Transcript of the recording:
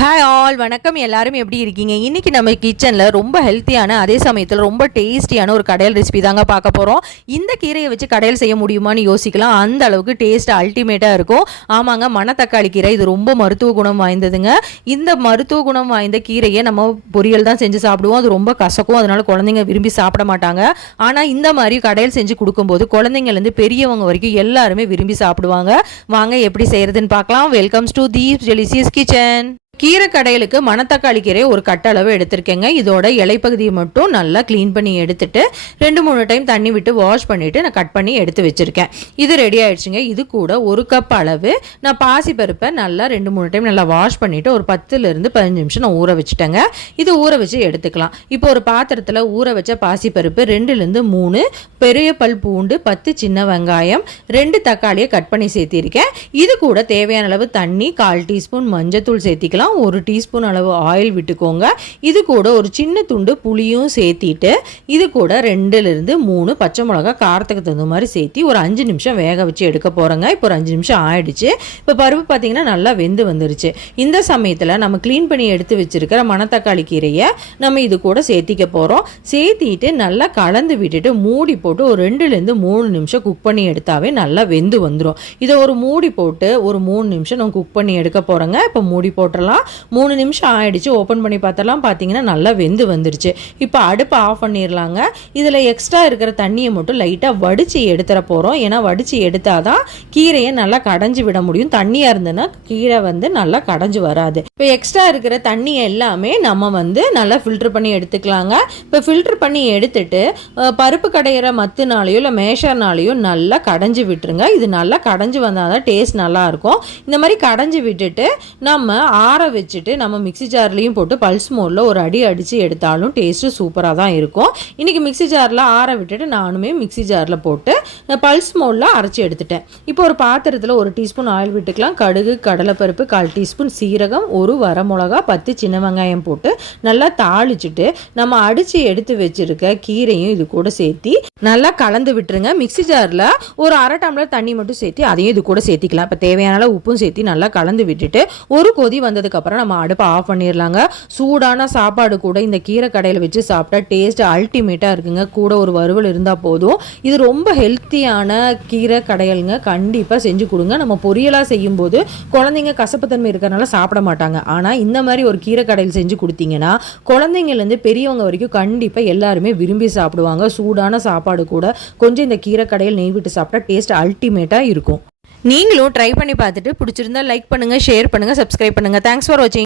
Hi all வணக்கம். எல்லாரும் எப்படி இருக்கீங்க? இன்னைக்கு நம்ம கிச்சனில் ரொம்ப ஹெல்த்தியான அதே சமயத்தில் ரொம்ப டேஸ்டியான ஒரு கடையல் ரெசிபி தாங்க பார்க்க போகிறோம் இந்த கீரையை வச்சு கடையல் செய்ய முடியுமான்னு யோசிக்கலாம். அந்த அளவுக்கு டேஸ்ட் அல்டிமேட்டாக இருக்கும். ஆமாங்க மணத்தக்காளி கீரை இது ரொம்ப மருத்துவ குணம் வாய்ந்ததுங்க. இந்த மருத்துவ குணம் வாய்ந்த கீரையை நம்ம பொரியல் தான் செஞ்சு சாப்பிடுவோம். அது ரொம்ப கசக்கும். அதனால குழந்தைங்க விரும்பி சாப்பிட மாட்டாங்க. ஆனால் இந்த மாதிரி கடையல் செஞ்சு கொடுக்கும்போது குழந்தைங்கலேருந்து பெரியவங்க வரைக்கும் எல்லாருமே விரும்பி சாப்பிடுவாங்க. வாங்க எப்படி செய்கிறதுன்னு பார்க்கலாம். Welcomes to Deep delicious kitchen கீரை கடையிலுக்கு மணத்தக்காளி கீரை ஒரு கட்டளவு எடுத்திருக்கேங்க. இதோட இலைப்பகுதியை மட்டும் நல்லா க்ளீன் பண்ணி எடுத்துட்டு ரெண்டு மூணு டைம் தண்ணி விட்டு வாஷ் பண்ணிவிட்டு நான் கட் பண்ணி எடுத்து வச்சுருக்கேன். இது ரெடி ஆயிடுச்சுங்க. இது கூட ஒரு கப் அளவு நான் பாசி பருப்பை நல்லா ரெண்டு மூணு டைம் நல்லா வாஷ் பண்ணிவிட்டு ஒரு பத்துலேருந்து பதினஞ்சு நிமிஷம் நான் ஊற வச்சுட்டேங்க. இது ஊற வச்சு எடுத்துக்கலாம். இப்போ ஒரு பாத்திரத்தில் ஊற வச்ச பாசி பருப்பு ரெண்டுலேருந்து மூணு பெரிய பல் பூண்டு பத்து சின்ன வெங்காயம் ரெண்டு தக்காளியை கட் பண்ணி சேர்த்திருக்கேன். இது கூட தேவையான அளவு தண்ணி கால் டீஸ்பூன் மஞ்சத்தூள் சேர்த்திக்கலாம். ஒரு டீஸ்பூன் அளவு ஆயில் விட்டுக்கோங்க. இது கூட ஒரு சின்ன துண்டு புளியும் சேர்த்திட்டு இது கூட ரெண்டுலேருந்து மூணு பச்சை மிளகா காரத்துக்கு தகுந்த மாதிரி சேர்த்தி ஒரு அஞ்சு நிமிஷம் வேக வச்சு எடுக்க போகிறோங்க இப்போ ஒரு அஞ்சு நிமிஷம் ஆயிடுச்சு. இப்போ பருப்பு பார்த்தீங்கன்னா நல்லா வெந்து வந்துருச்சு. இந்த சமயத்தில் நம்ம க்ளீன் பண்ணி எடுத்து வச்சிருக்கிற மணத்தக்காளி கீரையை நம்ம இது கூட சேர்த்திக்க போகிறோம் சேர்த்திட்டு நல்லா கலந்து விட்டுட்டு மூடி போட்டு ஒரு ரெண்டுலேருந்து மூணு நிமிஷம் குக் பண்ணி எடுத்தாவே நல்லா வெந்து வந்துடும் இதை ஒரு மூடி போட்டு ஒரு மூணு நிமிஷம் நம்ம குக் பண்ணி எடுக்க போகிறோங்க இப்போ மூடி போட்டுடலாம். மூணு நிமிஷம் ஆயிடுச்சு. ஓப்பன் பண்ணி பார்த்தலாம். பார்த்தீங்கன்னா நல்லா வெந்து வந்துருச்சு. இப்போ அடுப்பை ஆஃப் பண்ணிடலாங்க இதில் எக்ஸ்ட்ரா இருக்கிற தண்ணியை மட்டும் லைட்டாக வடித்து எடுத்துட போகிறோம் ஏன்னா வடித்து எடுத்தால் தான் கீரையை நல்லா கடைஞ்சி விட முடியும். தண்ணியாக இருந்ததுன்னா கீரை வந்து நல்லா கடைஞ்சி வராது. இப்போ எக்ஸ்ட்ரா இருக்கிற தண்ணி எல்லாமே நம்ம வந்து நல்லா ஃபில்டர் பண்ணி எடுத்துக்கலாங்க. இப்போ ஃபில்டர் பண்ணி எடுத்துட்டு பருப்பு கடையிற மத்துனாலேயோ இல்லை மேஷர்னாலேயோ நல்லா கடைஞ்சி விட்டுருங்க. இது நல்லா கடைஞ்சி வந்தால் தான் டேஸ்ட் நல்லாயிருக்கும் இந்த மாதிரி கடைஞ்சி விட்டுட்டு நம்ம ஆற வச்சுட்டு நம்ம மிக்ஸி ஜார்லேயும் போட்டு பல்ஸ் மோடில் ஒரு அடி அடித்து எடுத்தாலும் டேஸ்ட்டு சூப்பராக தான் இருக்கும். இன்றைக்கி மிக்ஸி ஜாரில் ஆற விட்டுட்டு நானுமே மிக்ஸி ஜாரில் போட்டு பல்ஸ் மோடில் அரைச்சி எடுத்துட்டேன். இப்போ ஒரு பாத்திரத்தில் ஒரு டீஸ்பூன் ஆயில் விட்டுக்கலாம். கடுகு கடலைப்பருப்பு கால் டீஸ்பூன் சீரகம் ஒரு வரமிளகா பத்து சின்ன வெங்காயம் போட்டு நல்லா தாளிச்சிட்டு நம்ம அடித்து எடுத்து வச்சிருக்க கீரையும் இது கூட சேர்த்தி நல்லா கலந்து விட்டுருங்க. மிக்ஸி ஜாரில் ஒரு அரை டம்ளர் தண்ணி மட்டும் சேர்த்து அதையும் இது கூட சேர்த்திக்கலாம். இப்போ தேவையான உப்பும் சேர்த்து நல்லா கலந்து விட்டுட்டு ஒரு கொதி அதுக்கப்புறம் நம்ம அடுப்பை ஆஃப் பண்ணிடலாங்க சூடான சாப்பாடு கூட இந்த கீரை கடையில் வச்சு சாப்பிட்டா டேஸ்ட் அல்டிமேட்டாக இருக்குங்க. கூட ஒரு வறுவல் இருந்தால் போதும். இது ரொம்ப ஹெல்த்தியான கீரை கடையலுங்க கண்டிப்பாக செஞ்சு கொடுங்க. நம்ம பொரியலாக செய்யும்போது குழந்தைங்க கசப்புத்தன்மை இருக்கிறனால சாப்பிட மாட்டாங்க. ஆனால் இந்த மாதிரி ஒரு கீரை கடையில் செஞ்சு கொடுத்தீங்கன்னா குழந்தைங்கலேருந்து பெரியவங்க வரைக்கும் கண்டிப்பாக எல்லாருமே விரும்பி சாப்பிடுவாங்க. சூடான சாப்பாடு கூட கொஞ்சம் இந்த கீரை கடையில் நெய் விட்டு சாப்பிட்டா டேஸ்ட் அல்டிமேட்டாக இருக்கும். நீங்களும் ட்ரை பண்ணி பார்த்துட்டு பிடிச்சிருந்தா லைக் பண்ணுங்கள் ஷேர் பண்ணுங்கள் சப்ஸ்கிரைப் பண்ணுங்கள் தேங்க்ஸ் ஃபார் வாட்சிங்